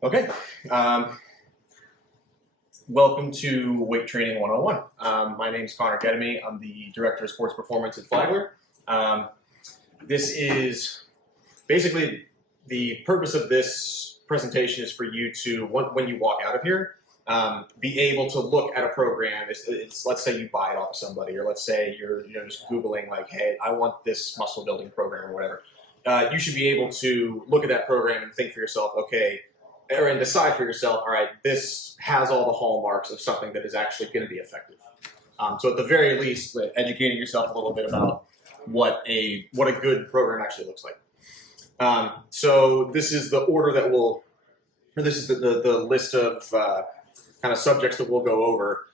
Okay. Welcome to Weight Training 101. My name is Gettemy. I'm the Director of Sports Performance at Flagler. This is basically the purpose of this presentation is for you to, when you walk out of here, be able to look at a program. Let's say you buy it off of somebody, or let's say you're just Googling like, hey, I want this muscle building program or whatever. You should be able to look at that program and think for yourself, okay, and decide for yourself, all right, this has all the hallmarks of something that is actually going to be effective. So at the very least, educating yourself a little bit about what a good program actually looks like. So this is the order that this is the list of kind of subjects that we'll go over.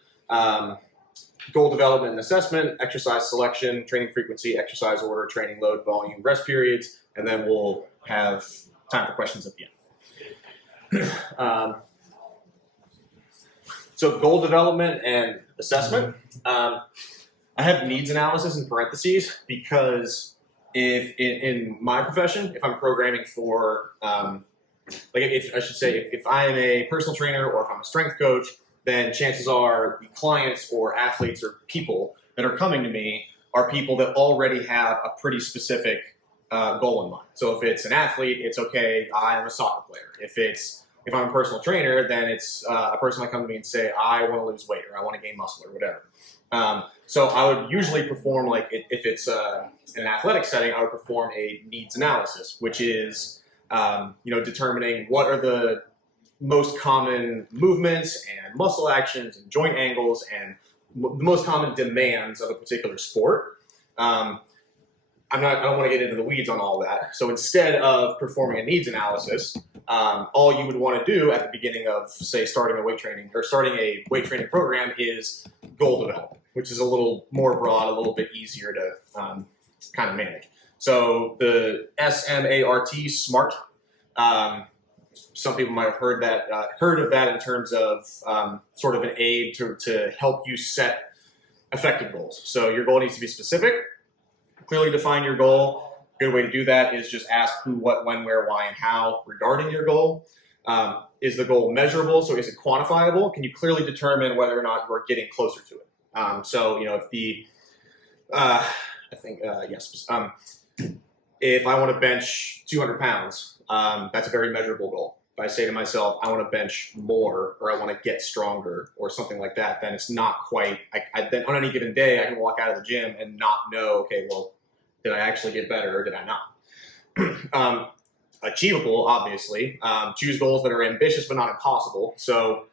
Goal development and assessment, exercise selection, training frequency, exercise order, training load, volume, rest periods, and then we'll have time for questions at the end. So goal development and assessment. I have needs analysis in parentheses because if in my profession, if I'm programming for, if I am a personal trainer or if I'm a strength coach, then chances are the clients or athletes or people that are coming to me are people that already have a pretty specific goal in mind. So if it's an athlete, it's okay, I am a soccer player. If I'm a personal trainer, then it's a person might come to me and say, I want to lose weight or I want to gain muscle or whatever. So I would usually perform, like if it's in an athletic setting, I would perform a needs analysis, which is determining what are the most common movements and muscle actions and joint angles and the most common demands of a particular sport. I don't want to get into the weeds on all that. So instead of performing a needs analysis, all you would want to do at the beginning of, say, starting a weight training program is goal development, which is a little more broad, a little bit easier to kind of manage. So the SMART, SMART. Some people might have heard of that in terms of sort of an aid to help you set effective goals. So your goal needs to be specific. Clearly define your goal. A good way to do that is just ask who, what, when, where, why, and how regarding your goal. Is the goal measurable? So is it quantifiable? Can you clearly determine whether or not you're getting closer to it? If I want to bench 200 pounds, that's a very measurable goal. If I say to myself, I want to bench more or I want to get stronger or something like that, then it's not quite, then on any given day, I can walk out of the gym and not know, okay, well, did I actually get better or did I not? Achievable, obviously. Choose goals that are ambitious but not impossible. So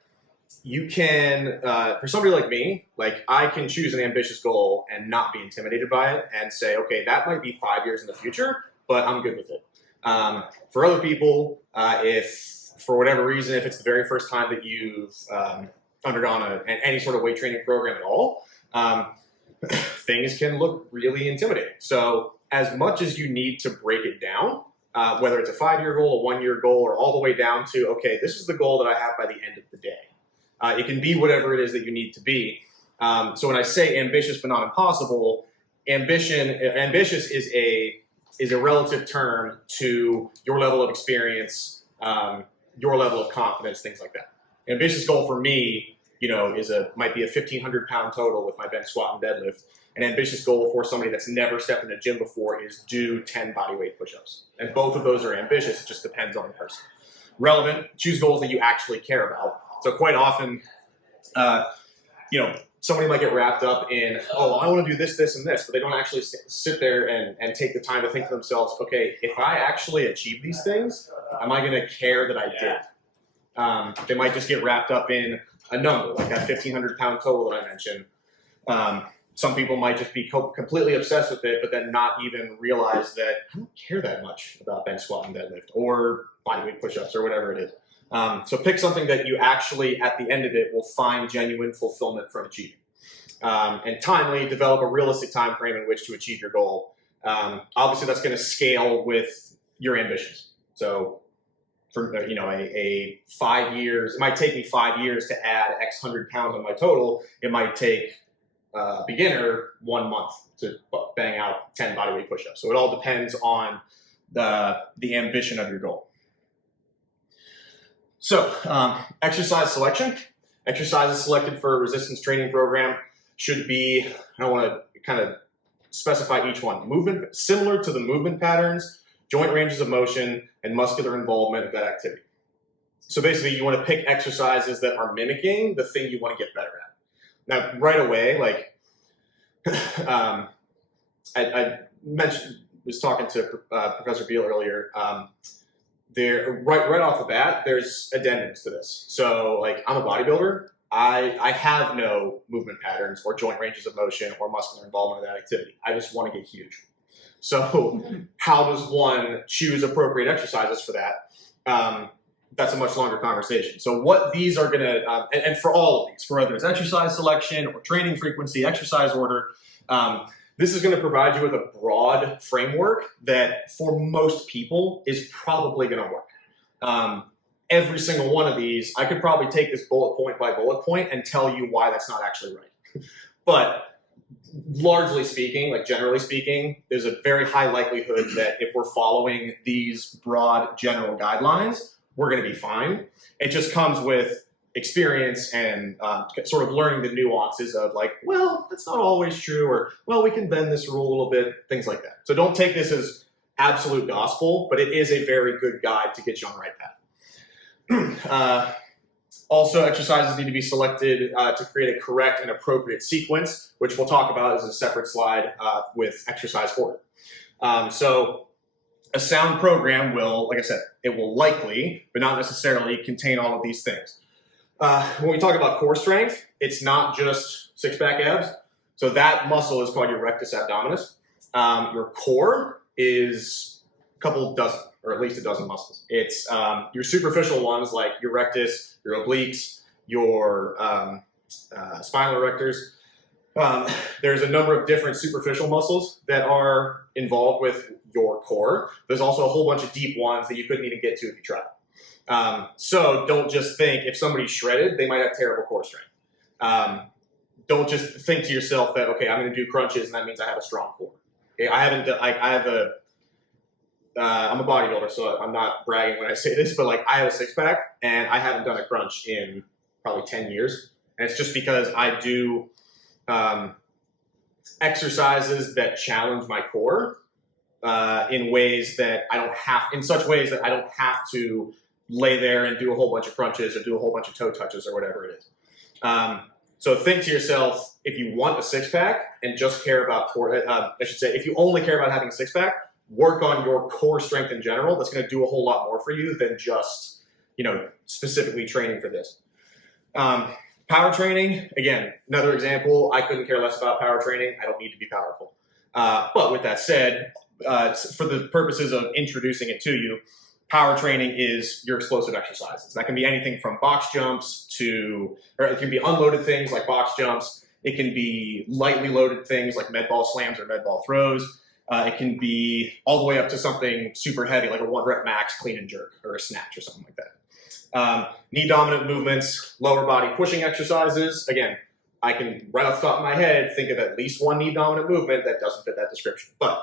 you can, for somebody like me, I can choose an ambitious goal and not be intimidated by it and say, okay, that might be 5 years in the future, but I'm good with it. For other people, if for whatever reason, if it's the very first time that you've undergone any sort of weight training program at all, things can look really intimidating. So as much as you need to break it down, whether it's a 5-year goal, a 1-year goal, or all the way down to, okay, this is the goal that I have by the end of the day. It can be whatever it is that you need to be. So when I say ambitious but not impossible, ambitious is a relative term to your level of experience, your level of confidence, things like that. Ambitious goal for me, might be a 1,500 pound total with my bench, squat, and deadlift. An ambitious goal for somebody that's never stepped in a gym before is do 10 bodyweight push-ups. And both of those are ambitious. It just depends on the person. Relevant, choose goals that you actually care about. So quite often, somebody might get wrapped up in, oh, I want to do this, this, and this, but they don't actually sit there and take the time to think to themselves, okay, if I actually achieve these things, am I going to care that I did? They might just get wrapped up in a number, like that 1,500 pound total that I mentioned. Some people might just be completely obsessed with it, but then not even realize that I don't care that much about bench, squat, and deadlift, or bodyweight push-ups, or whatever it is. So pick something that you actually, at the end of it, will find genuine fulfillment from achieving. And timely, develop a realistic time frame in which to achieve your goal. Obviously, that's going to scale with your ambitions. So for a 5 years, it might take me 5 years to add X 100 pounds on my total. It might take beginner 1 month to bang out 10 bodyweight push-ups. So it all depends on the ambition of your goal. So exercise selection. Exercises selected for a resistance training program should be, I don't want to kind of specify each one, movement similar to the movement patterns, joint ranges of motion, and muscular involvement of that activity. So basically you want to pick exercises that are mimicking the thing you want to get better at. Now, right away, like I was talking to Professor Beal earlier, right off the bat, there's addendums to this. So like I'm a bodybuilder, I have no movement patterns or joint ranges of motion or muscular involvement in that activity. I just want to get huge. So how does one choose appropriate exercises for that? That's a much longer conversation. So what these are going to, and for all of these, for whether it's exercise selection or training frequency, exercise order, this is going to provide you with a broad framework that for most people is probably going to work. Every single one of these, I could probably take this bullet point by bullet point and tell you why that's not actually right. But largely speaking, like generally speaking, there's a very high likelihood that if we're following these broad general guidelines, we're going to be fine. It just comes with experience and sort of learning the nuances of like, well, that's not always true, or, well, we can bend this rule a little bit, things like that. So don't take this as absolute gospel, but it is a very good guide to get you on the right path. Also, exercises need to be selected to create a correct and appropriate sequence, which we'll talk about as a separate slide with exercise order. So a sound program will, like I said, it will likely, but not necessarily, contain all of these things. When we talk about core strength, it's not just six-pack abs. So that muscle is called your rectus abdominis. Your core is a couple dozen, or at least a dozen muscles. It's your superficial ones like your rectus, your obliques, your spinal erectors. There's a number of different superficial muscles that are involved with your core. There's also a whole bunch of deep ones that you couldn't even get to if you tried. So don't just think if somebody's shredded, they might have terrible core strength. Don't just think to yourself that, okay, I'm going to do crunches and that means I have a strong core. Okay, I'm a bodybuilder, so I'm not bragging when I say this, but like I have a six-pack and I haven't done a crunch in probably 10 years. And it's just because I do exercises that challenge my core in ways that in such ways that I don't have to lay there and do a whole bunch of crunches or do a whole bunch of toe touches or whatever it is. So think to yourself, if you want a six-pack and just care about core, if you only care about having a six-pack, work on your core strength in general. That's going to do a whole lot more for you than just, specifically training for this. Power training, again, another example. I couldn't care less about power training. I don't need to be powerful. But with that said, for the purposes of introducing it to you, power training is your explosive exercises. That can be anything from box jumps or it can be unloaded things like box jumps. It can be lightly loaded things like med ball slams or med ball throws. It can be all the way up to something super heavy like a 1-rep max clean and jerk or a snatch or something like that. Knee dominant movements, lower body pushing exercises. Again, I can right off the top of my head think of at least one knee dominant movement that doesn't fit that description. But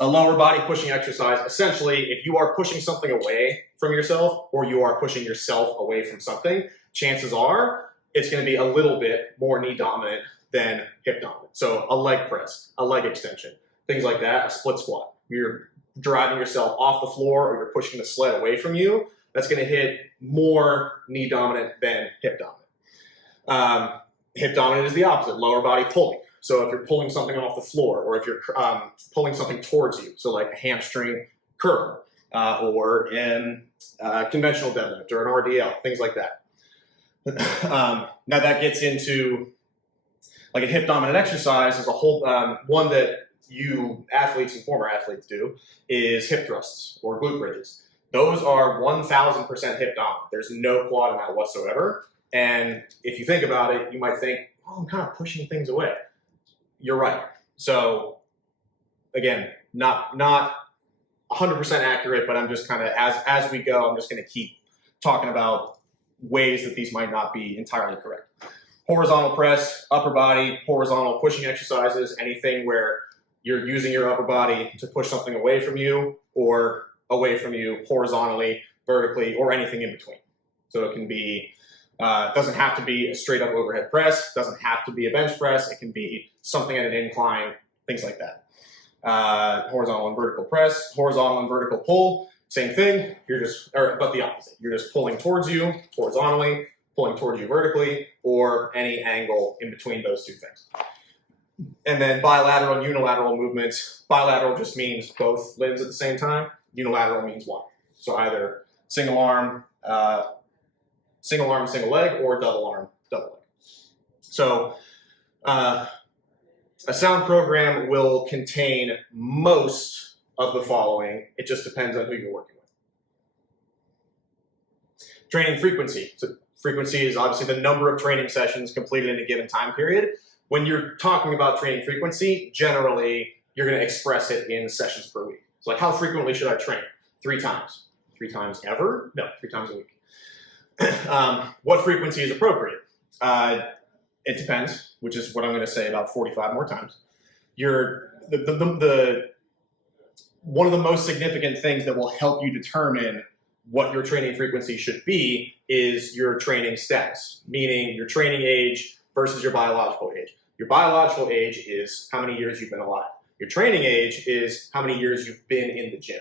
a lower body pushing exercise, essentially, if you are pushing something away from yourself or you are pushing yourself away from something, chances are it's going to be a little bit more knee dominant than hip dominant. So a leg press, a leg extension, things like that, a split squat. You're driving yourself off the floor or you're pushing the sled away from you. That's going to hit more knee dominant than hip dominant. Hip dominant is the opposite, lower body pulling. So if you're pulling something off the floor or if you're pulling something towards you, so like a hamstring curl or in conventional deadlift or an RDL, things like that. Now that gets into like a hip dominant exercise is a whole one that you athletes and former athletes do is hip thrusts or glute bridges. Those are 1,000% hip dominant. There's no quad in that whatsoever. And if you think about it, you might think, oh, I'm kind of pushing things away. You're right. So again, not 100% accurate, but I'm just kind of, as we go, I'm just going to keep talking about ways that these might not be entirely correct. Horizontal press, upper body, horizontal pushing exercises, anything where you're using your upper body to push something away from you or away from you horizontally vertically, or anything in between. So it can be, doesn't have to be a straight up overhead press, doesn't have to be a bench press, it can be something at an incline, things like that. Horizontal and vertical press, horizontal and vertical pull, same thing, but the opposite. You're just pulling towards you horizontally, pulling towards you vertically, or any angle in between those two things. And then bilateral and unilateral movements. Bilateral just means both limbs at the same time. Unilateral means one. So either single arm, single leg, or double arm, double leg. So a sound program will contain most of the following. It just depends on who you're working with. Training frequency. So frequency is obviously the number of training sessions completed in a given time period. When you're talking about training frequency, generally, you're going to express it in sessions per week. So like, how frequently should I train? 3 times. 3 times ever? No, 3 times a week. What frequency is appropriate? It depends, which is what I'm going to say about 45 more times. One of the most significant things that will help you determine what your training frequency should be is your training status, meaning your training age versus your biological age. Your biological age is how many years you've been alive. Your training age is how many years you've been in the gym.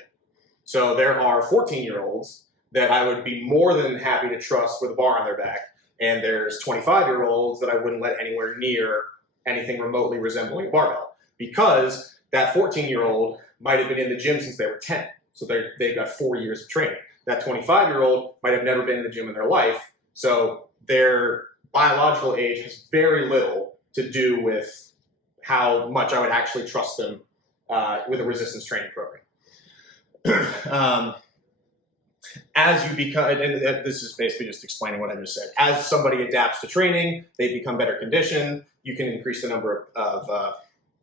So there are 14-year-olds that I would be more than happy to trust with a bar on their back, and there's 25-year-olds that I wouldn't let anywhere near anything remotely resembling a barbell, because that 14-year-old might have been in the gym since they were 10, so they've got 4 years of training. That 25-year-old might have never been in the gym in their life, so their biological age has very little to do with how much I would actually trust them with a resistance training program. As you become, and this is basically just explaining what I just said, as somebody adapts to training, they become better conditioned, you can increase the number of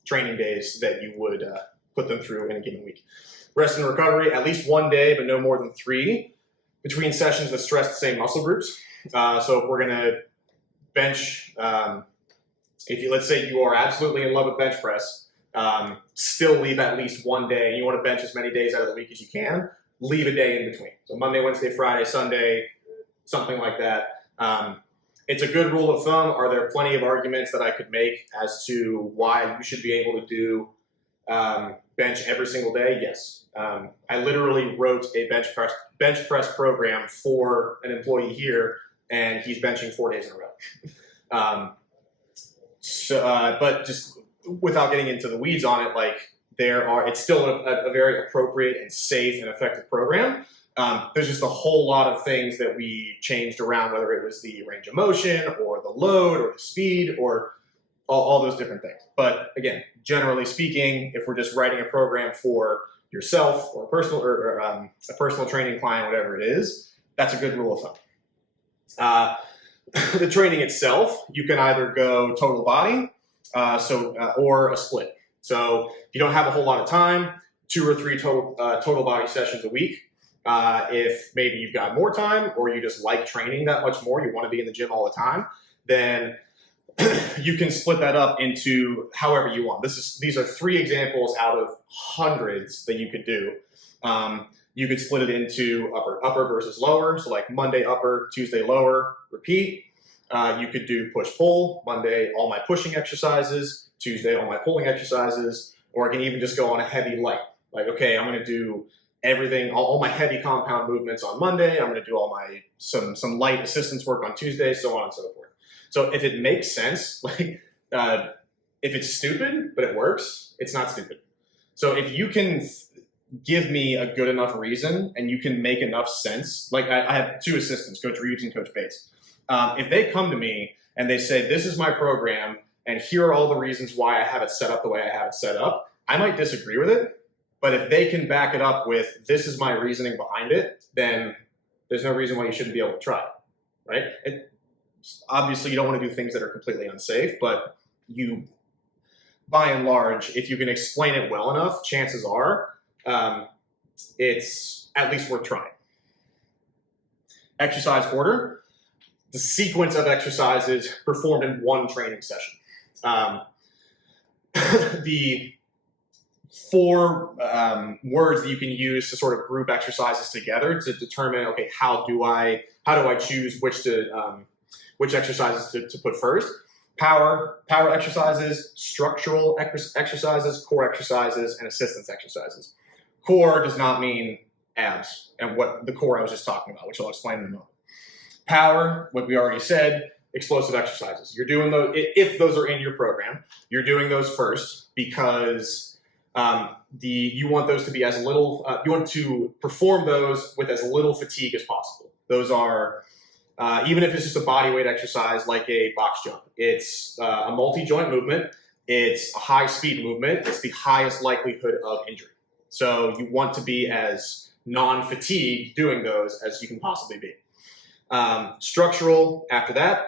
training days that you would put them through in a given week. Rest and recovery, at least 1 day, but no more than 3 between sessions that stress the same muscle groups. So if we're going to bench, let's say you are absolutely in love with bench press, still leave at least 1 day, and you want to bench as many days out of the week as you can, leave a day in between. So Monday, Wednesday, Friday, Sunday, something like that. It's a good rule of thumb. Are there plenty of arguments that I could make as to why you should be able to do bench every single day? Yes. I literally wrote a bench press program for an employee here, and he's benching 4 days in a row. But just without getting into the weeds on it, like it's still a very appropriate and safe and effective program. There's just a whole lot of things that we changed around, whether it was the range of motion or the load or the speed or all those different things. But again, generally speaking, if we're just writing a program for yourself or a personal training client, whatever it is, that's a good rule of thumb. The training itself, you can either go total body or a split. So if you don't have a whole lot of time, 2 or 3 total body sessions a week. If maybe you've got more time or you just like training that much more, you want to be in the gym all the time, then you can split that up into however you want. These are 3 examples out of hundreds that you could do. You could split it into upper versus lower. So like Monday upper, Tuesday lower, repeat. You could do push-pull. Monday, all my pushing exercises. Tuesday, all my pulling exercises. Or I can even just go on a heavy light. Like, okay, I'm going to do everything, all my heavy compound movements on Monday. I'm going to do all my some light assistance work on Tuesday, so on and so forth. So if it makes sense, like if it's stupid but it works, it's not stupid. So if you can give me a good enough reason and you can make enough sense, like I have 2 assistants, Coach Reeves and Coach Bates. If they come to me and they say, this is my program and here are all the reasons why I have it set up the way I have it set up, I might disagree with it. But if they can back it up with, this is my reasoning behind it, then there's no reason why you shouldn't be able to try it, right? Obviously, you don't want to do things that are completely unsafe, but by and large, if you can explain it well enough, chances are it's at least worth trying. Exercise order, the sequence of exercises performed in one training session. four words that you can use to sort of group exercises together to determine, okay, how do I choose which exercises to put first. Power exercises, structural exercises, core exercises, and assistance exercises. Core does not mean abs and what the core I was just talking about, which I'll explain in a moment. Power, what we already said, explosive exercises. You're doing those, if those are in your program, you're doing those first because you want those to be as little, you want to perform those with as little fatigue as possible. Those are, even if it's just a body weight exercise like a box jump, it's a multi-joint movement, it's a high speed movement, it's the highest likelihood of injury. So you want to be as non-fatigued doing those as you can possibly be. Structural, after that,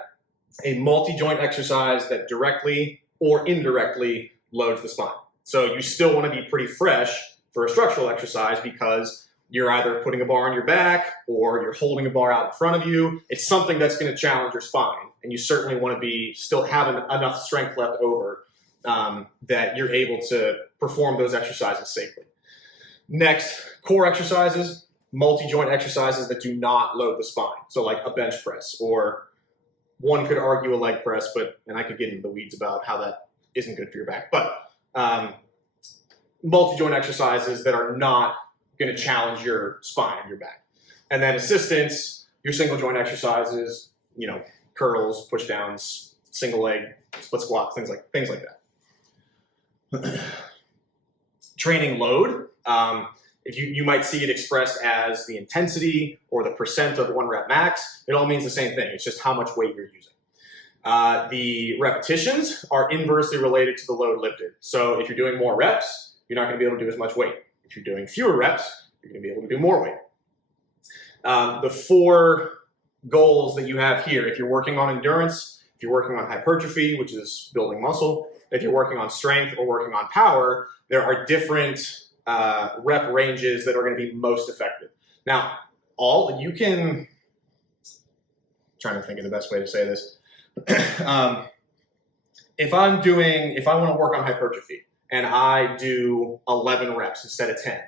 a multi-joint exercise that directly or indirectly loads the spine. So you still want to be pretty fresh for a structural exercise because you're either putting a bar on your back or you're holding a bar out in front of you. It's something that's going to challenge your spine, and you certainly want to be still having enough strength left over that you're able to perform those exercises safely. Next, core exercises, multi-joint exercises that do not load the spine. So like a bench press, or one could argue a leg press, and I could get into the weeds about how that isn't good for your back. But multi-joint exercises that are not going to challenge your spine and your back. And then assistance, your single joint exercises, curls, push downs, single leg, split squats, things like that. Training load, if you might see it expressed as the intensity or the percent of the 1 rep max. It all means the same thing. It's just how much weight you're using. The repetitions are inversely related to the load lifted. So if you're doing more reps, you're not going to be able to do as much weight. If you're doing fewer reps, you're going to be able to do more weight. The 4 goals that you have here, if you're working on endurance, if you're working on hypertrophy, which is building muscle, if you're working on strength or working on power, there are different rep ranges that are going to be most effective. Now, trying to think of the best way to say this. If I want to work on hypertrophy and I do 11 reps instead of 10,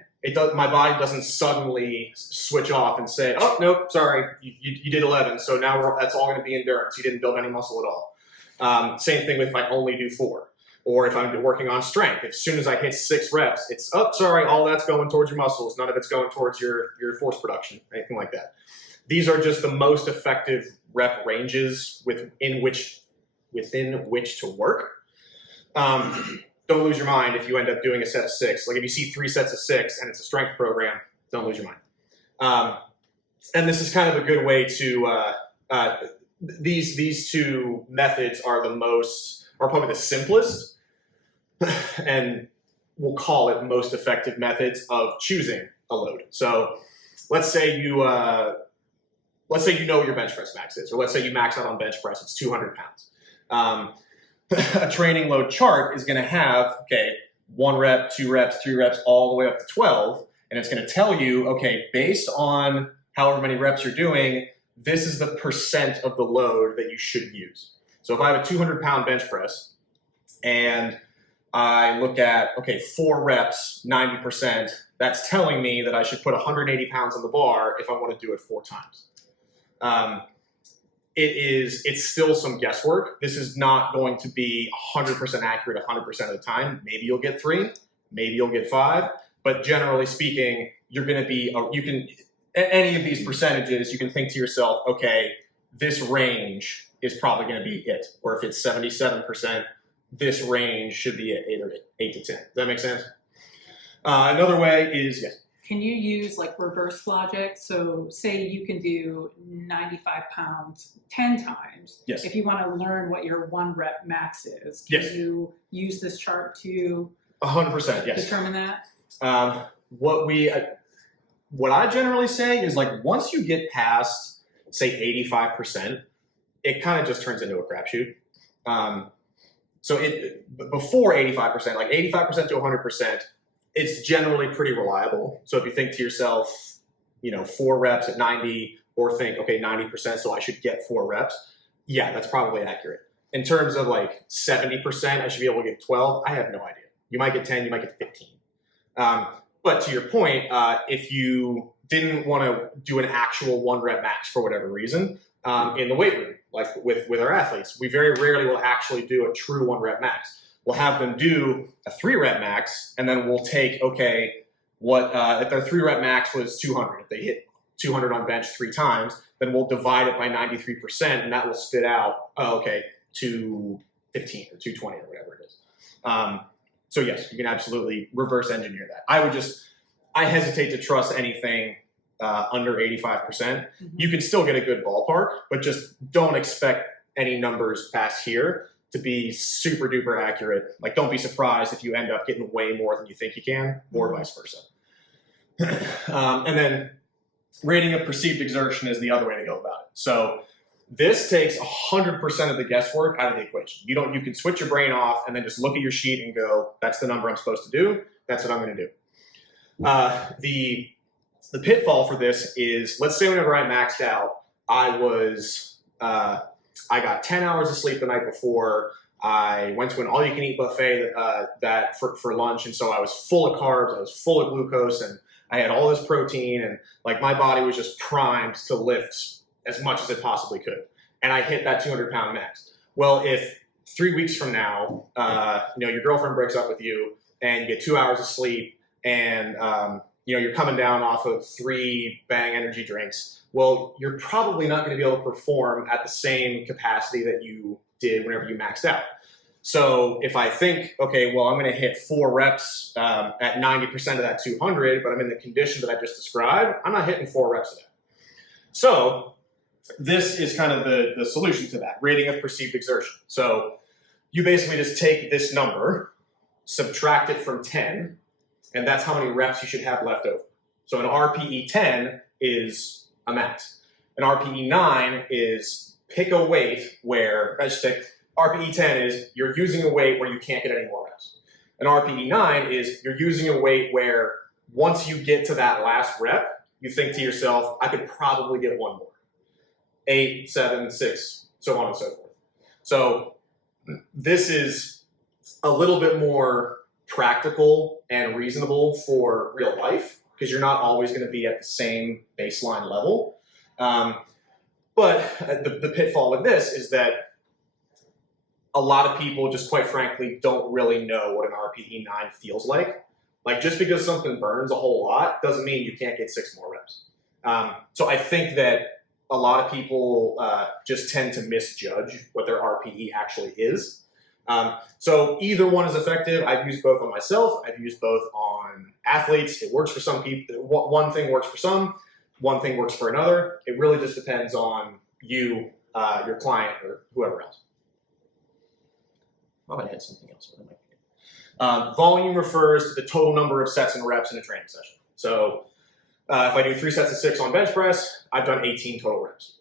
my body doesn't suddenly switch off and say, oh, nope, sorry, you did 11, so now that's all going to be endurance. You didn't build any muscle at all. Same thing with if I only do 4. Or if I'm working on strength, as soon as I hit 6 reps, it's, oh, sorry, all that's going towards your muscles. None of it's going towards your force production, anything like that. These are just the most effective rep ranges within which to work. Don't lose your mind if you end up doing a set of 6. Like if you see 3 sets of 6 and it's a strength program, don't lose your mind. And this is kind of a good way to, these 2 methods are probably the simplest and we'll call it most effective methods of choosing a load. So let's say you know what your bench press max is, or let's say you max out on bench press, it's 200 pounds. A training load chart is going to have, 1 rep, 2 reps, 3 reps, all the way up to 12. And it's going to tell you, based on however many reps you're doing, this is the percent of the load that you should use. So if I have a 200-pound bench press and I look at, 4 reps, 90%, that's telling me that I should put 180 pounds on the bar if I want to do it 4 times. It's still some guesswork. This is not going to be 100% accurate 100% of the time. Maybe you'll get 3, maybe you'll get 5, but generally speaking, you're going to be, any of these percentages, you can think to yourself, this range is probably going to be it. Or if it's 77%, this range should be at 8 to 10. Does that make sense? Another way is, yes. Can you use like reverse logic? So say you can do 95 pounds 10 times. Yes. If you want to learn what your 1 rep max is, can you use this chart to 100%, yes. determine that? What I generally say is, like, once you get past, say, 85%, it kind of just turns into a crapshoot. So before 85%, like 85% to 100%, it's generally pretty reliable. So if you think to yourself, 4 reps at 90, or think, 90%, so I should get 4 reps. Yeah, that's probably accurate. In terms of like 70%, I should be able to get 12. I have no idea. You might get 10, you might get 15. But to your point, if you didn't want to do an actual 1 rep max for whatever reason, in the weight room, like with our athletes, we very rarely will actually do a true 1 rep max. We'll have them do a 3 rep max, and then we'll take, okay, if their 3 rep max was 200, if they hit 200 on bench 3 times, then we'll divide it by 93%, and that will spit out, 215 or 220 or whatever it is. So yes, you can absolutely reverse engineer that. I hesitate to trust anything under 85%. You can still get a good ballpark, but just don't expect any numbers past here to be super duper accurate. Like, don't be surprised if you end up getting way more than you think you can, or vice versa. And then rating of perceived exertion is the other way to go about it. So this takes 100% of the guesswork out of the equation. You can switch your brain off and then just look at your sheet and go, that's the number I'm supposed to do. That's what I'm going to do. The pitfall for this is, let's say whenever I maxed out, I got 10 hours of sleep the night before. I went to an all-you-can-eat buffet for lunch, and so I was full of carbs, I was full of glucose, and I had all this protein, and like my body was just primed to lift as much as it possibly could. And I hit that 200-pound max. Well, if 3 weeks from now, your girlfriend breaks up with you, and you get 2 hours of sleep, and you're coming down off of 3 Bang energy drinks, well, you're probably not going to be able to perform at the same capacity that you did whenever you maxed out. So if I think, okay, well, I'm going to hit 4 reps at 90% of that 200, but I'm in the condition that I just described, I'm not hitting 4 reps of that. So this is kind of the solution to that, rating of perceived exertion. So you basically just take this number, subtract it from 10, and that's how many reps you should have left over. So an RPE 10 is a max. An RPE 9 is pick a weight where, I should say, RPE 10 is you're using a weight where you can't get any more reps. An RPE 9 is you're using a weight where once you get to that last rep, you think to yourself, I could probably get 1 more. 8, 7, 6, so on and so forth. So this is a little bit more practical and reasonable for real life because you're not always going to be at the same baseline level. But the pitfall with this is that a lot of people just quite frankly don't really know what an RPE 9 feels like. Like, just because something burns a whole lot doesn't mean you can't get 6 more reps. So I think that a lot of people just tend to misjudge what their RPE actually is. So either one is effective. I've used both on myself. I've used both on athletes. It works for some people. One thing works for some. One thing works for another. It really just depends on you, your client, or whoever else. I had something else. Volume refers to the total number of sets and reps in a training session. So if I do 3 sets of 6 on bench press, I've done 18 total reps.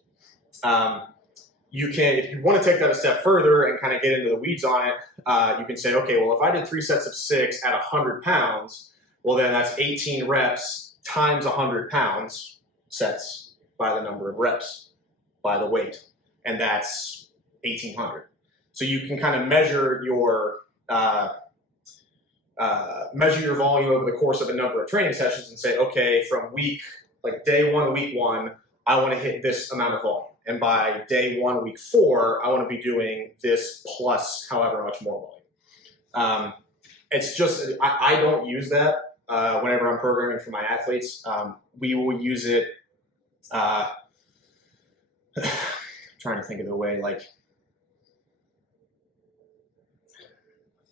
If you want to take that a step further and kind of get into the weeds on it, you can say, okay, well, if I did 3 sets of 6 at 100 pounds, well, then that's 18 reps times 100 pounds sets by the number of reps by the weight, and that's 1,800. So you can kind of measure your volume over the course of a number of training sessions and say, okay, from day 1, week 1, I want to hit this amount of volume. And by day 1, week 4, I want to be doing this plus however much more volume. It's just, I don't use that whenever I'm programming for my athletes. We will use it, trying to think of the way, like,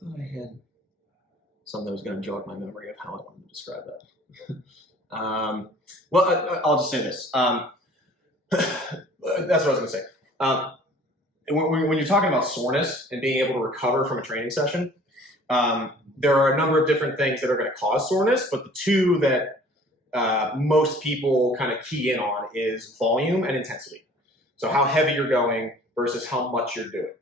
I thought I had something that was going to jog my memory of how I wanted to describe that. Well, I'll just say this. That's what I was going to say. When you're talking about soreness and being able to recover from a training session, there are a number of different things that are going to cause soreness, but the two that most people kind of key in on is volume and intensity. So how heavy you're going versus how much you're doing.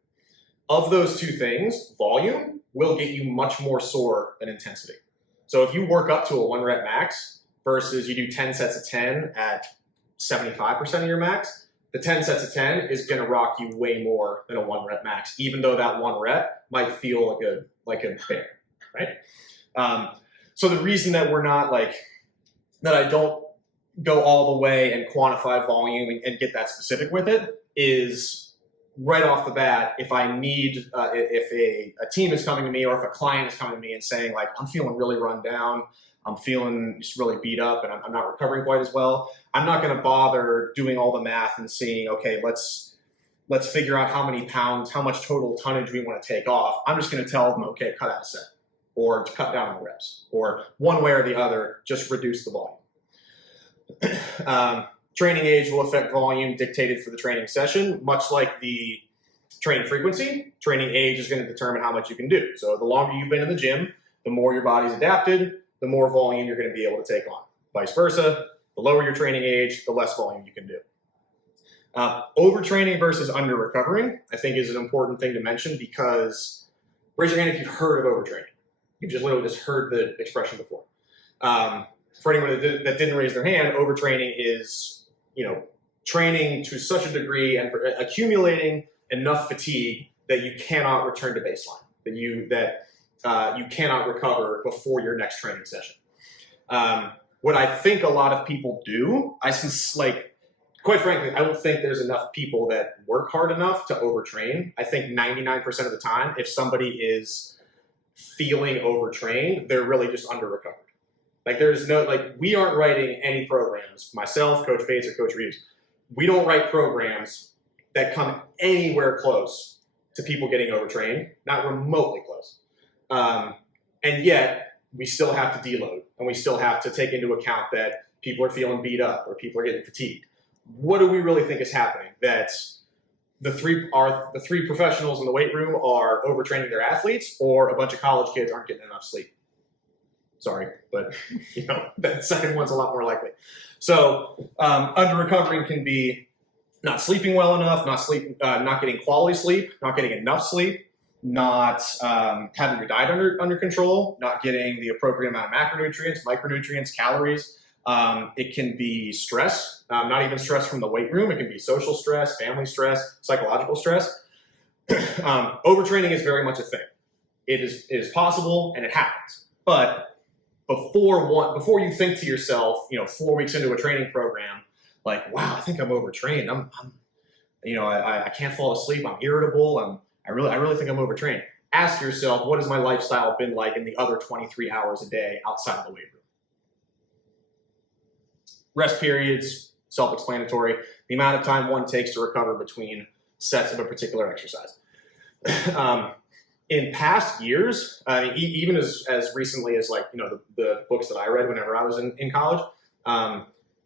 Of those two things, volume will get you much more sore than intensity. So if you work up to a 1 rep max versus you do 10 sets of 10 at 75% of your max, the 10 sets of 10 is going to rock you way more than a 1 rep max, even though that 1 rep might feel like a bear, right? So the reason that we're not like, that I don't go all the way and quantify volume and get that specific with it is right off the bat, if I need, if a team is coming to me or if a client is coming to me and saying like, I'm feeling really run down, I'm feeling just really beat up and I'm not recovering quite as well, I'm not going to bother doing all the math and seeing, okay, let's figure out how many pounds, how much total tonnage we want to take off. I'm just going to tell them, okay, cut out a set or to cut down on the reps or one way or the other, just reduce the volume. Training age will affect volume dictated for the training session, much like the training frequency. Training age is going to determine how much you can do. So the longer you've been in the gym, the more your body's adapted, the more volume you're going to be able to take on. Vice versa, the lower your training age, the less volume you can do. Overtraining versus under-recovering, I think, is an important thing to mention because, raise your hand if you've heard of overtraining. You've just literally just heard the expression before. For anyone that didn't raise their hand, overtraining is, training to such a degree and for accumulating enough fatigue that you cannot return to baseline, that you cannot recover before your next training session. What I think a lot of people do, quite frankly, I don't think there's enough people that work hard enough to overtrain. I think 99% of the time, if somebody is feeling overtrained, they're really just under-recovered. We aren't writing any programs, myself, Coach Bates, or Coach Reeves. We don't write programs that come anywhere close to people getting overtrained, not remotely close. And yet, we still have to deload, and we still have to take into account that people are feeling beat up or people are getting fatigued. What do we really think is happening? That the three professionals in the weight room are overtraining their athletes, or a bunch of college kids aren't getting enough sleep? Sorry, but that second one's a lot more likely. So under-recovering can be not sleeping well enough, not getting quality sleep, not getting enough sleep, not having your diet under control, not getting the appropriate amount of macronutrients, micronutrients, calories. It can be stress, not even stress from the weight room. It can be social stress, family stress, psychological stress. Overtraining is very much a thing. It is possible and it happens. But before you think to yourself, 4 weeks into a training program, like, wow, I think I'm overtrained. I can't fall asleep. I'm irritable. I really think I'm overtrained. Ask yourself, what has my lifestyle been like in the other 23 hours a day outside of the weight room? Rest periods, self-explanatory. The amount of time one takes to recover between sets of a particular exercise. In past years, even as recently as the books that I read whenever I was in college,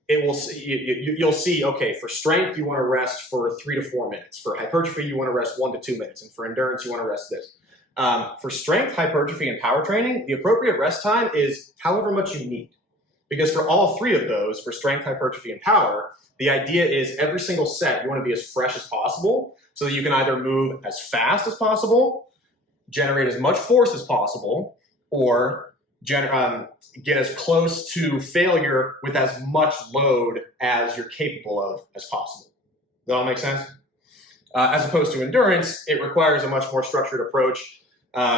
you'll see, okay, for strength, you want to rest for 3 to 4 minutes. For hypertrophy, you want to rest 1 to 2 minutes. And for endurance, you want to rest this. For strength, hypertrophy, and power training, the appropriate rest time is however much you need. Because for all 3 of those, for strength, hypertrophy, and power, the idea is every single set, you want to be as fresh as possible so that you can either move as fast as possible, generate as much force as possible, or get as close to failure with as much load as you're capable of as possible. Does that all make sense? As opposed to endurance, it requires a much more structured approach,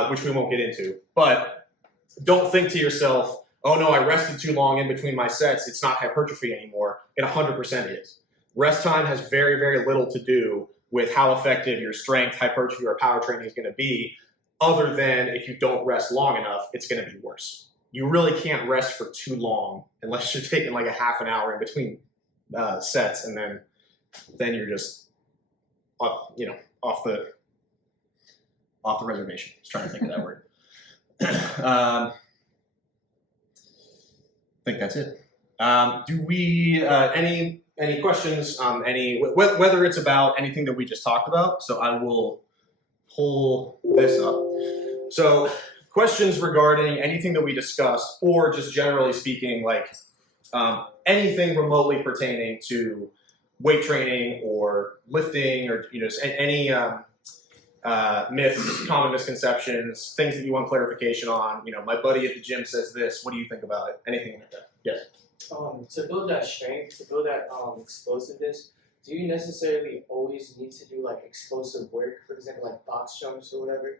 which we won't get into. But don't think to yourself, oh no, I rested too long in between my sets, it's not hypertrophy anymore. It 100% is. Rest time has very, very little to do with how effective your strength, hypertrophy, or power training is going to be, other than if you don't rest long enough, it's going to be worse. You really can't rest for too long unless you're taking like a half an hour in between sets, and then you're just off the reservation. Just trying to think of that word. I think that's it. Do we any questions? Whether it's about anything that we just talked about? So I will pull this up. So questions regarding anything that we discussed, or just generally speaking, like anything remotely pertaining to weight training or lifting, or any myths, common misconceptions, things that you want clarification on. My buddy at the gym says this. What do you think about it? Anything like that? Yes. To build that strength, to build that explosiveness, do you necessarily always need to do like explosive work? For example, like box jumps or whatever.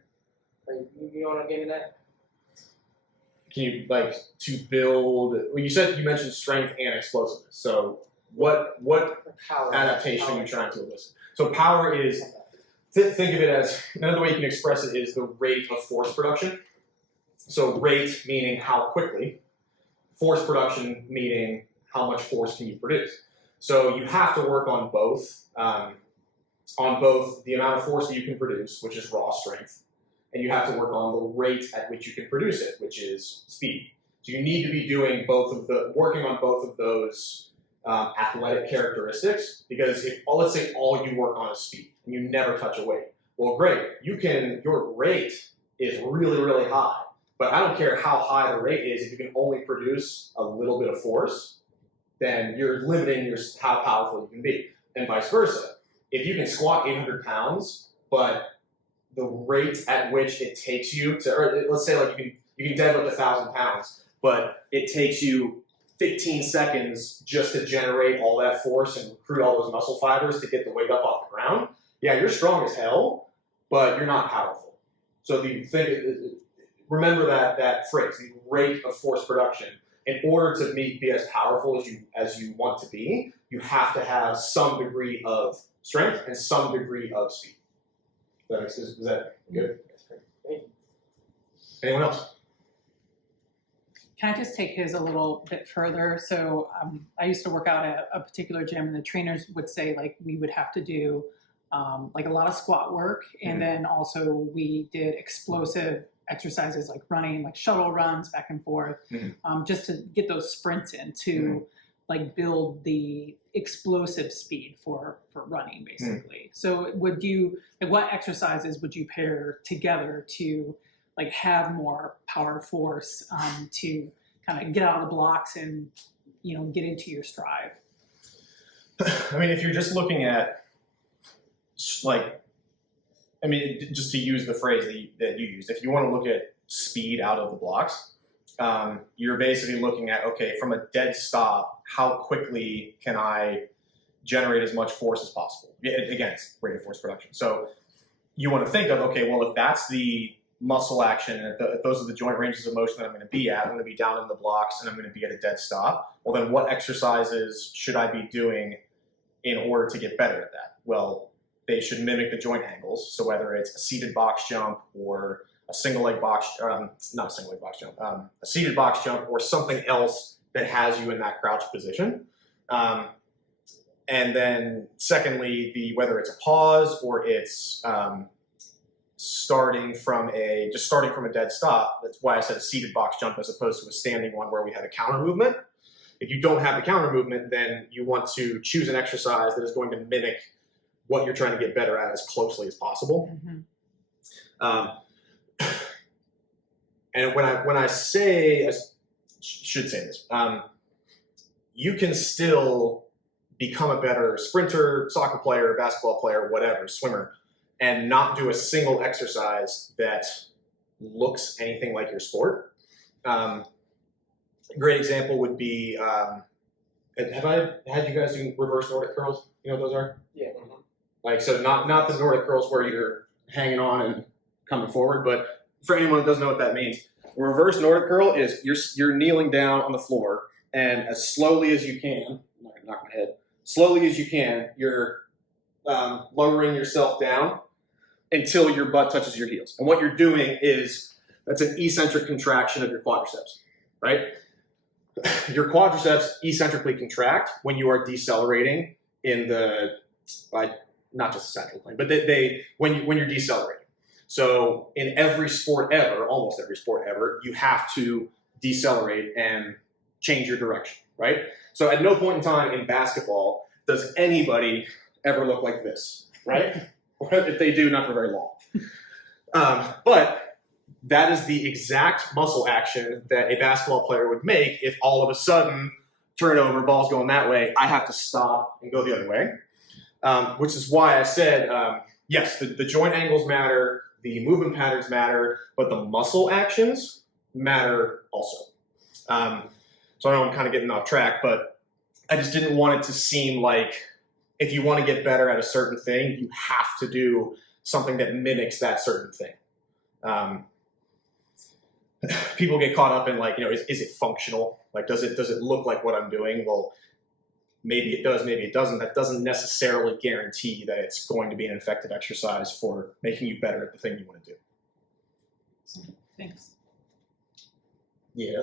Like, you know what I'm getting at? can you like to build? Well, you mentioned strength and explosiveness. So what Power. adaptation Power. are you trying to elicit? So power is, think of it as, another way you can express it is the rate of force production. So rate meaning how quickly, force production meaning how much force can you produce. So you have to work on both the amount of force that you can produce, which is raw strength, and you have to work on the rate at which you can produce it, which is speed. So you need to be doing working on both of those athletic characteristics, because if, let's say all you work on is speed and you never touch a weight, well, great, your rate is really, really high, but I don't care how high the rate is, if you can only produce a little bit of force, then you're limiting how powerful you can be, and vice versa. If you can squat 800 pounds, but the rate at which it takes you to, or let's say like you can deadlift 1,000 pounds, but it takes you 15 seconds just to generate all that force and recruit all those muscle fibers to get the weight up off the ground. Yeah, you're strong as hell, but you're not powerful. So if you remember that phrase, the rate of force production. In order to be as powerful as you want to be, you have to have some degree of strength and some degree of speed. Is that good? Anyone else? Can I just take his a little bit further? So I used to work out at a particular gym, and the trainers would say like we would have to do like a lot of squat work, and then also we did explosive exercises like running, like shuttle runs back and forth, just to get those sprints in to like build the explosive speed for running, basically. So would you, like, what exercises would you pair together to like have more power force to kind of get out of the blocks and, you know, get into your stride? I mean, if you're just looking at like, I mean, just to use the phrase that you used, if you want to look at speed out of the blocks, you're basically looking at, okay, from a dead stop, how quickly can I generate as much force as possible? Again, it's rate of force production. So you want to think of, okay, well, if that's the muscle action, and if those are the joint ranges of motion that I'm going to be at, I'm going to be down in the blocks and I'm going to be at a dead stop. Well, then what exercises should I be doing in order to get better at that? Well, they should mimic the joint angles. So whether it's a seated box jump or a single leg box, not a single leg box jump, a seated box jump or something else that has you in that crouch position. And then secondly, whether it's a pause or it's starting from a dead stop. That's why I said a seated box jump as opposed to a standing one where we have a counter movement. If you don't have the counter movement, then you want to choose an exercise that is going to mimic what you're trying to get better at as closely as possible. And when I say, I should say this, you can still become a better sprinter, soccer player, basketball player, whatever, swimmer, and not do a single exercise that looks anything like your sport. A great example would be, have I had you guys do reverse Nordic curls? You know what those are? Yeah. Like, so not the Nordic curls where you're hanging on and coming forward, but for anyone who doesn't know what that means, a reverse Nordic curl is you're kneeling down on the floor, and as slowly as you can, I'm not gonna knock my head, slowly as you can, you're lowering yourself down until your butt touches your heels. And what you're doing is, that's an eccentric contraction of your quadriceps, right? Your quadriceps eccentrically contract when you are decelerating in the, not just the central plane, but when you're decelerating. So in every sport ever, almost every sport ever, you have to decelerate and change your direction, right? So at no point in time in basketball does anybody ever look like this, right? Or if they do, not for very long. But that is the exact muscle action that a basketball player would make if all of a sudden, turnover, ball's going that way, I have to stop and go the other way. Which is why I said, yes, the joint angles matter, the movement patterns matter, but the muscle actions matter also. So I know I'm kind of getting off track, but I just didn't want it to seem like if you want to get better at a certain thing, you have to do something that mimics that certain thing. people get caught up in like, is it functional? Like, does it look like what I'm doing? Well, maybe it does, maybe it doesn't. That doesn't necessarily guarantee that it's going to be an effective exercise for making you better at the thing you want to do. Thanks. Yeah.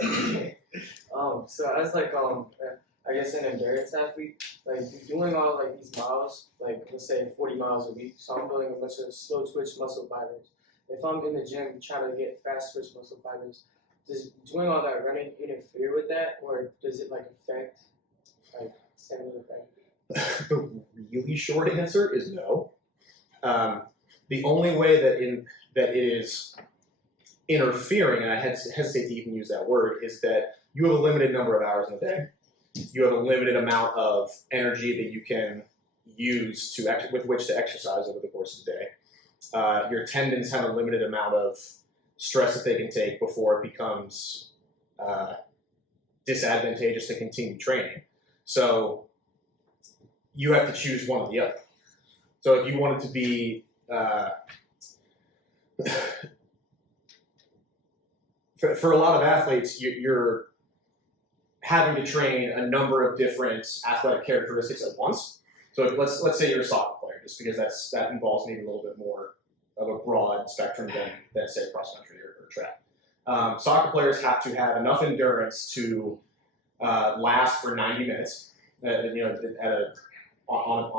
So as like I guess an endurance athlete, like doing all like these miles, like let's say 40 miles a week. So I'm building a bunch of slow twitch muscle fibers. If I'm in the gym trying to get fast twitch muscle fibers, does doing all that running interfere with that, or does it like affect like similar effect? The really short answer is no. The only way that it is interfering, and I hesitate to even use that word, is that you have a limited number of hours in a day. You have a limited amount of energy that you can use with which to exercise over the course of the day. Your tendons have a limited amount of stress that they can take before it becomes disadvantageous to continue training. So you have to choose one or the other. So if you want it to be for a lot of athletes, you're having to train a number of different athletic characteristics at once. So let's say you're a soccer player, just because that involves maybe a little bit more of a broad spectrum than say cross country or track. Soccer players have to have enough endurance to last for 90 minutes, on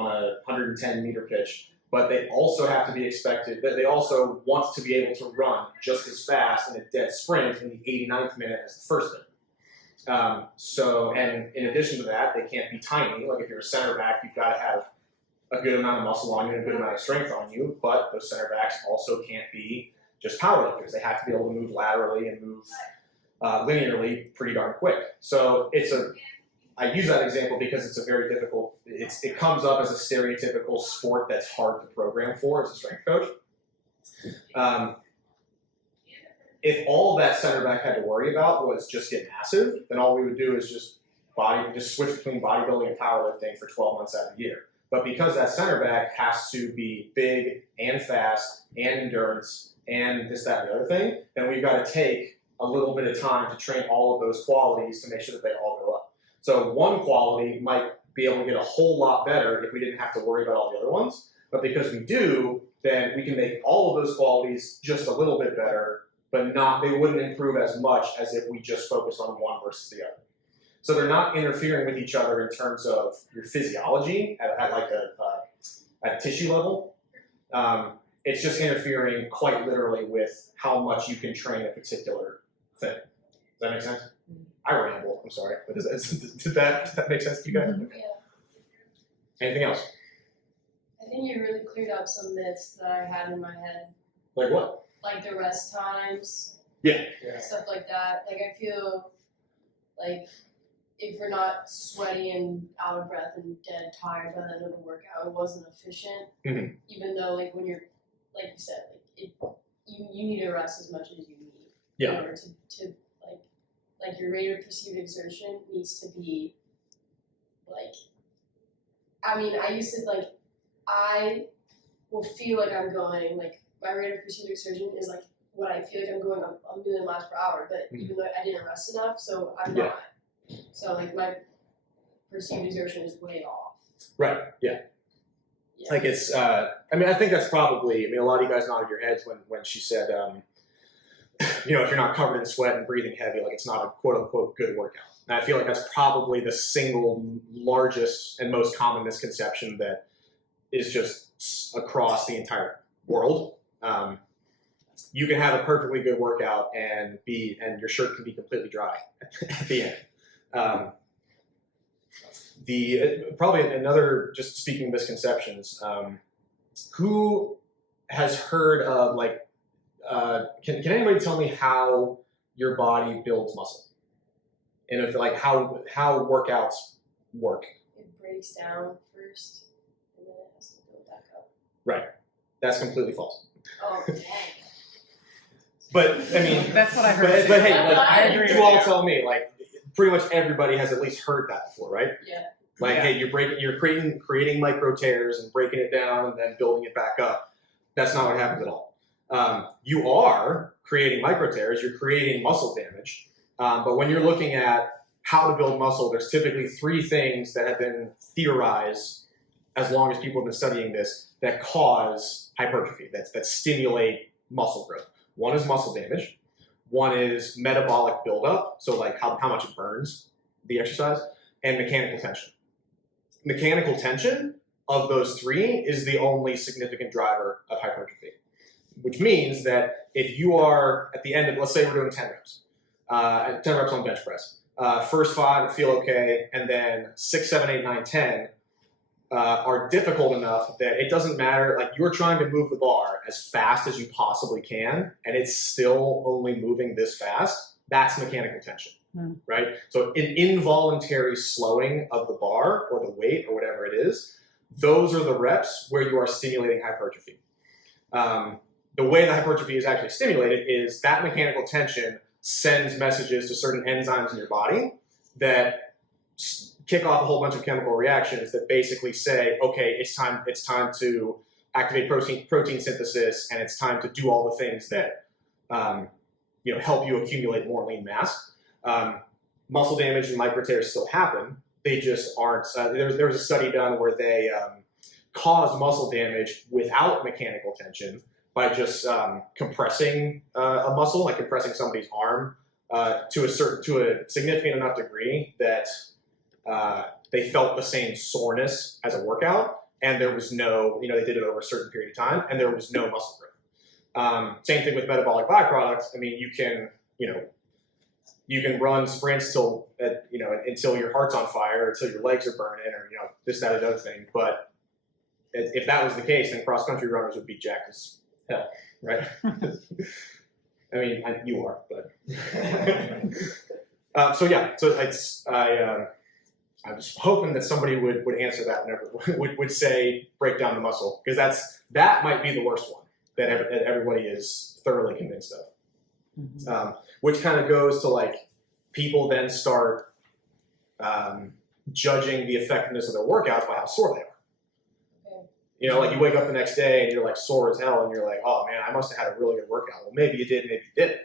a 110 meter pitch. But they also have to be expected, that they also want to be able to run just as fast in a dead sprint in the 89th minute as the first minute. And in addition to that, they can't be tiny. Like if you're a center back, you've got to have a good amount of muscle on you and a good amount of strength on you, but those center backs also can't be just powerlifters. They have to be able to move laterally and move linearly pretty darn quick. So I use that example because it's a very difficult, it comes up as a stereotypical sport that's hard to program for as a strength coach. If all that center back had to worry about was just get massive, then all we would do is just switch between bodybuilding and powerlifting for 12 months out of the year. But because that center back has to be big and fast and endurance and this, that, and the other thing, then we've got to take a little bit of time to train all of those qualities to make sure that they all go up. So one quality might be able to get a whole lot better if we didn't have to worry about all the other ones. But because we do, then we can make all of those qualities just a little bit better, but they wouldn't improve as much as if we just focus on one versus the other. So they're not interfering with each other in terms of your physiology at a tissue level. It's just interfering quite literally with how much you can train a particular thing. Does that make sense? I ramble, I'm sorry. But did that make sense to you guys? Yeah. Anything else? I think you really cleared up some myths that I had in my head, Like what? like the rest times, Yeah. stuff like that. Like I feel like if you're not sweaty and out of breath and dead tired by the end of the workout, it wasn't efficient. Mhm. Even though like when you're, like you said, you need to rest as much as you need. Yeah. In order to like your rate of perceived exertion needs to be like, I mean, I used to like, I will feel like I'm going, like my rate of perceived exertion is like what I feel like I'm going, I'm doing miles per hour, but even though I didn't rest enough, so I'm not. So like my perceived exertion is way off. Right, yeah. Like it's, I think that's probably, a lot of you guys nodded your heads when she said, if you're not covered in sweat and breathing heavy, like it's not a quote unquote good workout. And I feel like that's probably the single largest and most common misconception that is just across the entire world. You can have a perfectly good workout and your shirt can be completely dry at the end. Probably another, just speaking of misconceptions, who has heard of can anybody tell me how your body builds muscle? And if how workouts work? It breaks down first, and then it has to build back up. Right. That's completely false. Oh, dang. But That's what I heard. But hey, I agree you with all you. tell me, pretty much everybody has at least heard that before, right? Yeah. Hey, you're creating micro tears and breaking it down and then building it back up. That's not what happens at all. You are creating micro tears, you're creating muscle damage. But when you're looking at how to build muscle, there's typically 3 things that have been theorized as long as people have been studying this that cause hypertrophy, that stimulate muscle growth. One is muscle damage. One is metabolic buildup, so like how much it burns the exercise, and mechanical tension. Mechanical tension of those 3 is the only significant driver of hypertrophy, which means that if you are at the end of, let's say we're doing 10 reps, 10 reps on bench press, first 5 feel okay, and then 6, 7, 8, 9, 10 are difficult enough that it doesn't matter, like you're trying to move the bar as fast as you possibly can, and it's still only moving this fast, that's mechanical tension, right? So an involuntary slowing of the bar or the weight or whatever it is, those are the reps where you are stimulating hypertrophy. The way the hypertrophy is actually stimulated is that mechanical tension sends messages to certain enzymes in your body that kick off a whole bunch of chemical reactions that basically say, okay, it's time to activate protein synthesis, and it's time to do all the things that help you accumulate more lean mass. Muscle damage and micro tears still happen. They just aren't. There was a study done where they caused muscle damage without mechanical tension by just compressing a muscle, like compressing somebody's arm to a significant enough degree that they felt the same soreness as a workout, and there was no, they did it over a certain period of time, and there was no muscle growth. Same thing with metabolic byproducts. I mean, you can run sprints until your heart's on fire, until your legs are burning, or this, that, and other thing. But if that was the case, then cross country runners would be jacked as hell, right? I mean, you are, but so it's I was hoping that somebody would answer that and would say break down the muscle, because that might be the worst one that everybody is thoroughly convinced of. Which kind of goes to like people then start judging the effectiveness of their workouts by how sore they are. Like you wake up the next day and you're like sore as hell, and you're like, oh man, I must have had a really good workout. Well, maybe you did, maybe you didn't.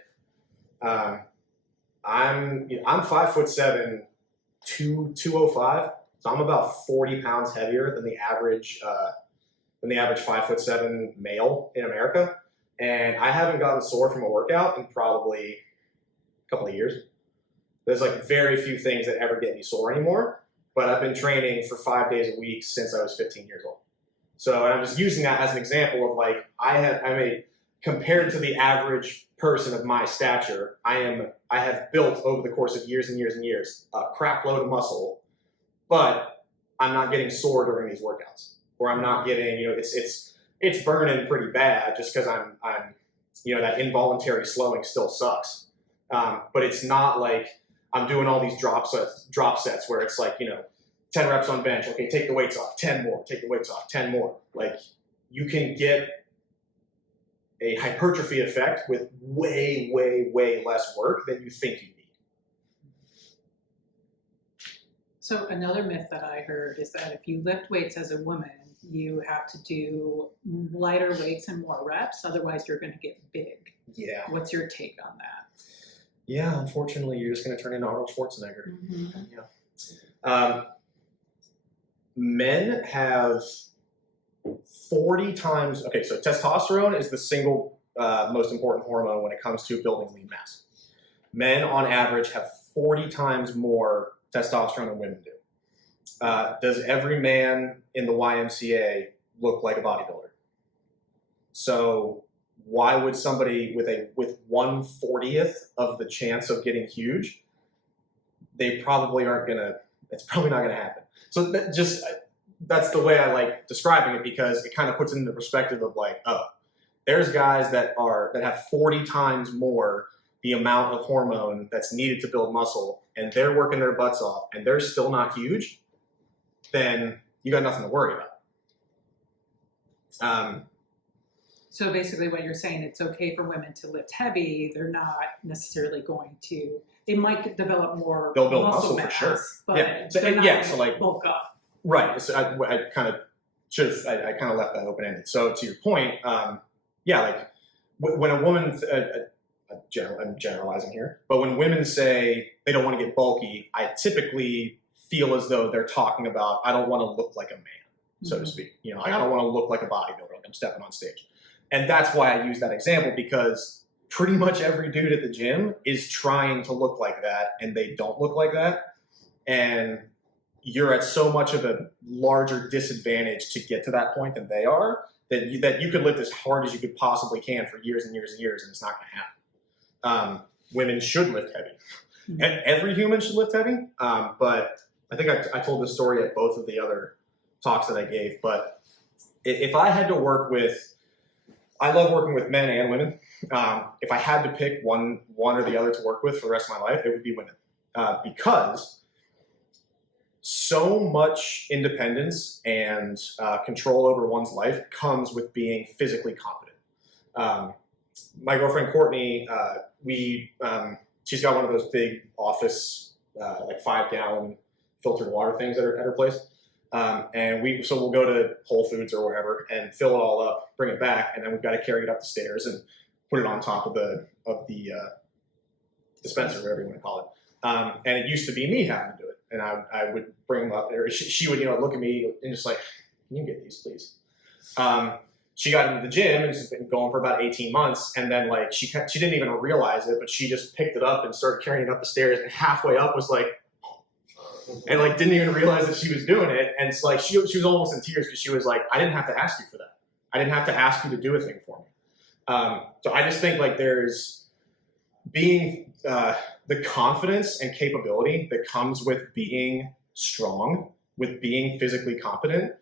I'm 5'7", 205, so I'm about 40 pounds heavier than the average 5'7" male in America, and I haven't gotten sore from a workout in probably a couple of years. There's like very few things that ever get me sore anymore, but I've been training for 5 days a week since I was 15 years old. So, and I'm just using that as an example of like, compared to the average person of my stature, I have built over the course of years and years and years a crap load of muscle, but I'm not getting sore during these workouts, or I'm not getting, it's burning pretty bad just because I'm that involuntary slowing still sucks. But it's not like I'm doing all these drop sets where it's like, 10 reps on bench. Okay, take the weights off, 10 more, take the weights off, 10 more. Like you can get a hypertrophy effect with way, way, way less work than you think you need. So another myth that I heard is that if you lift weights as a woman, you have to do lighter weights and more reps, otherwise you're going to get big. Yeah. What's your take on that? Yeah, unfortunately, you're just going to turn into Arnold Schwarzenegger. Yeah. Men have 40 times, okay, so testosterone is the single most important hormone when it comes to building lean mass. Men on average have 40 times more testosterone than women do. Does every man in the YMCA look like a bodybuilder? So why would somebody with 1/40th of the chance of getting huge, it's probably not gonna happen. So that's the way I like describing it, because it kind of puts it into perspective of like, oh, there's guys that have 40 times more the amount of hormone that's needed to build muscle, and they're working their butts off, and they're still not huge, then you got nothing to worry about. So basically what you're saying, it's okay for women to lift heavy. They're not necessarily going to, they might develop more They'll build muscle muscle for mass, sure. but Yeah. they're not Yeah, gonna so like bulk up. right. So I kind of I kind of left that open ended. So to your point, like when a woman, I'm generalizing here, but when women say they don't want to get bulky, I typically feel as though they're talking about, I don't want to look like a man, so to speak. You know, I don't want to look like a bodybuilder, like I'm stepping on stage. And that's why I use that example, because pretty much every dude at the gym is trying to look like that, and they don't look like that. And you're at so much of a larger disadvantage to get to that point than they are, that you could lift as hard as you could possibly can for years and years and years, and it's not going to happen. Women should lift heavy. And every human should lift heavy. But I think I told this story at both of the other talks that I gave. But if I had to work with, I love working with men and women. If I had to pick one or the other to work with for the rest of my life, it would be women. Because so much independence and control over one's life comes with being physically competent. My girlfriend Courtney, she's got one of those big office, like 5-gallon filtered water things that are at her place. And we'll go to Whole Foods or wherever and fill it all up, bring it back, and then we've got to carry it up the stairs and put it on top of the dispenser, whatever you want to call it. And it used to be me having to do it. And I would bring them up there. She would, look at me and just like, can you get these, please? She got into the gym and she's been going for about 18 months. And then like, she didn't even realize it, but she just picked it up and started carrying it up the stairs. And halfway up was like, and like, didn't even realize that she was doing it. And it's like, she was almost in tears because she was like, I didn't have to ask you for that. I didn't have to ask you to do a thing for me. So I just think like there's being, the confidence and capability that comes with being strong, with being physically competent,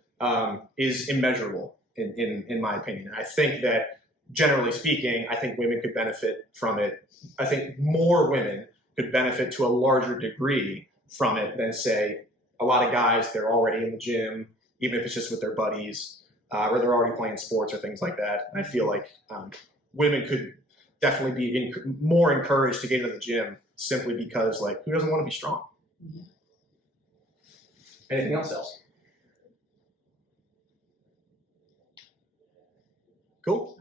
is immeasurable in my opinion. I think that generally speaking, I think women could benefit from it. I think more women could benefit to a larger degree from it than say a lot of guys, they're already in the gym, even if it's just with their buddies, or they're already playing sports or things like that. I feel like women could definitely be more encouraged to get into the gym simply because, like, who doesn't want to be strong? Mm-hmm. Anything else? Cool.